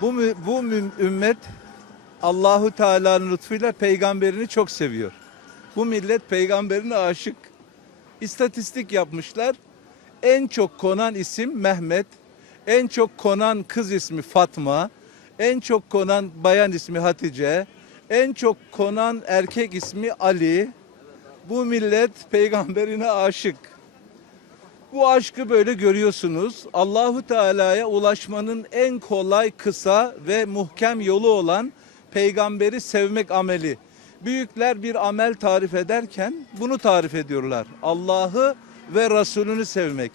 Bu bu ümmet Allahu Teala'nın lütfuyla peygamberini çok seviyor. Bu millet peygamberine aşık. İstatistik yapmışlar. En çok konan isim Mehmet, en çok konan kız ismi Fatma, en çok konan bayan ismi Hatice, en çok konan erkek ismi Ali. Bu millet peygamberine aşık. Bu aşkı böyle görüyorsunuz. Allahu Teala'ya ulaşmanın en kolay, kısa ve muhkem yolu olan peygamberi sevmek ameli. Büyükler bir amel tarif ederken bunu tarif ediyorlar. Allah'ı ve Resulünü sevmek.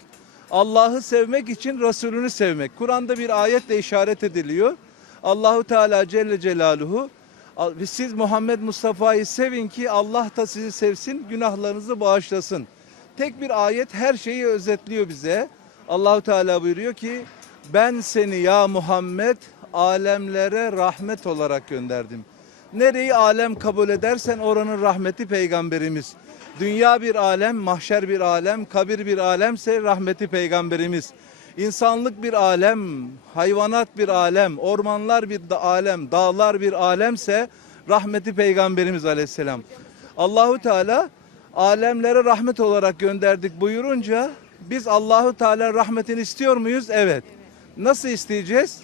Allah'ı sevmek için Resulünü sevmek. Kur'an'da bir ayetle işaret ediliyor. Allahu Teala Celle Celaluhu siz Muhammed Mustafa'yı sevin ki Allah da sizi sevsin, günahlarınızı bağışlasın. Tek bir ayet her şeyi özetliyor bize. Allahu Teala buyuruyor ki ben seni ya Muhammed alemlere rahmet olarak gönderdim. Nereyi alem kabul edersen oranın rahmeti peygamberimiz. Dünya bir alem, mahşer bir alem, kabir bir alemse rahmeti peygamberimiz. İnsanlık bir alem, hayvanat bir alem, ormanlar bir alem, dağlar bir alemse rahmeti peygamberimiz aleyhisselam. Allahu Teala alemlere rahmet olarak gönderdik buyurunca biz Allahu Teala rahmetini istiyor muyuz? Evet. Nasıl isteyeceğiz?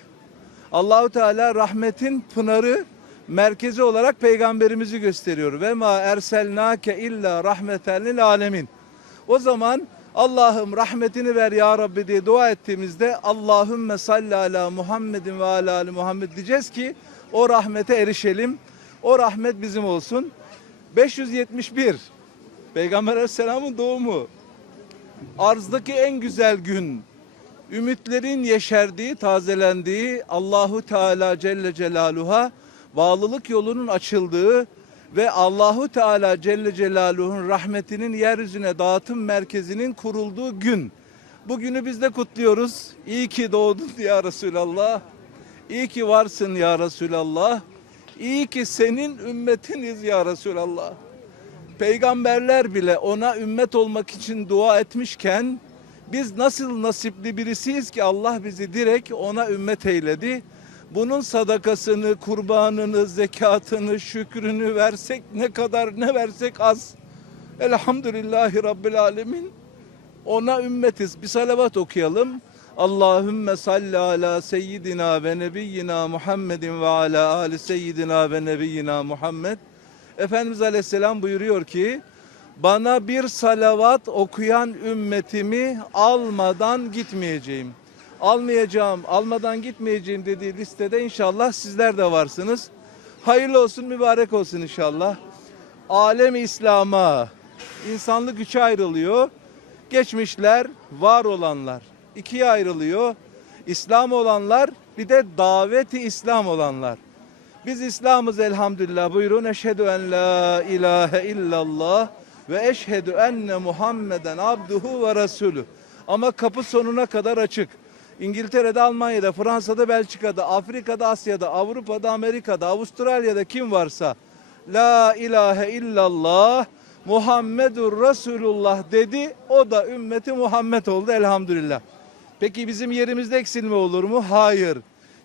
Allahu Teala rahmetin pınarı merkezi olarak peygamberimizi gösteriyor. Ve ma erselnake illa rahmeten lil alemin. O zaman Allah'ım rahmetini ver ya Rabbi diye dua ettiğimizde Allahümme salli ala Muhammedin ve ala ali Muhammed diyeceğiz ki o rahmete erişelim. O rahmet bizim olsun. 571 Peygamber Aleyhisselam'ın doğumu. Arzdaki en güzel gün. Ümitlerin yeşerdiği, tazelendiği Allahu Teala Celle Celaluhu'ya bağlılık yolunun açıldığı ve Allahu Teala Celle Celaluhu'nun rahmetinin yeryüzüne dağıtım merkezinin kurulduğu gün. Bugünü biz de kutluyoruz. İyi ki doğdun ya Resulallah. İyi ki varsın ya Resulallah. İyi ki senin ümmetiniz ya Resulallah. Peygamberler bile ona ümmet olmak için dua etmişken biz nasıl nasipli birisiyiz ki Allah bizi direkt ona ümmet eyledi. Bunun sadakasını, kurbanını, zekatını, şükrünü versek ne kadar ne versek az. Elhamdülillahi Rabbil Alemin. Ona ümmetiz. Bir salavat okuyalım. Allahümme salli ala seyyidina ve nebiyyina Muhammedin ve ala ali seyyidina ve nebiyyina Muhammed. Efendimiz Aleyhisselam buyuruyor ki bana bir salavat okuyan ümmetimi almadan gitmeyeceğim. Almayacağım, almadan gitmeyeceğim dediği listede inşallah sizler de varsınız. Hayırlı olsun, mübarek olsun inşallah. Alem İslam'a, insanlık üçe ayrılıyor. Geçmişler, var olanlar. ikiye ayrılıyor. İslam olanlar, bir de daveti İslam olanlar. Biz İslam'ız elhamdülillah. Buyurun eşhedü en la ilahe illallah ve eşhedü enne Muhammeden abduhu ve resulü. Ama kapı sonuna kadar açık. İngiltere'de, Almanya'da, Fransa'da, Belçika'da, Afrika'da, Asya'da, Avrupa'da, Amerika'da, Avustralya'da kim varsa La ilahe illallah Muhammedur Resulullah dedi. O da ümmeti Muhammed oldu elhamdülillah. Peki bizim yerimizde eksilme olur mu? Hayır.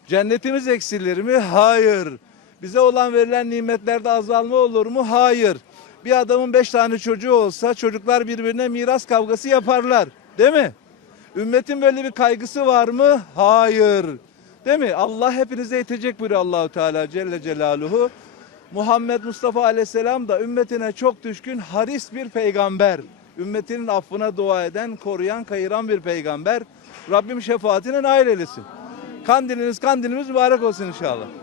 Cennetimiz eksilir mi? Hayır. Bize olan verilen nimetlerde azalma olur mu? Hayır. Bir adamın beş tane çocuğu olsa çocuklar birbirine miras kavgası yaparlar. Değil mi? Ümmetin böyle bir kaygısı var mı? Hayır. Değil mi? Allah hepinize yetecek buyuruyor Allahu Teala Celle Celaluhu. Muhammed Mustafa Aleyhisselam da ümmetine çok düşkün haris bir peygamber. Ümmetinin affına dua eden, koruyan, kayıran bir peygamber. Rabbim şefaatine nail eylesin. Kandiliniz kandilimiz mübarek olsun inşallah.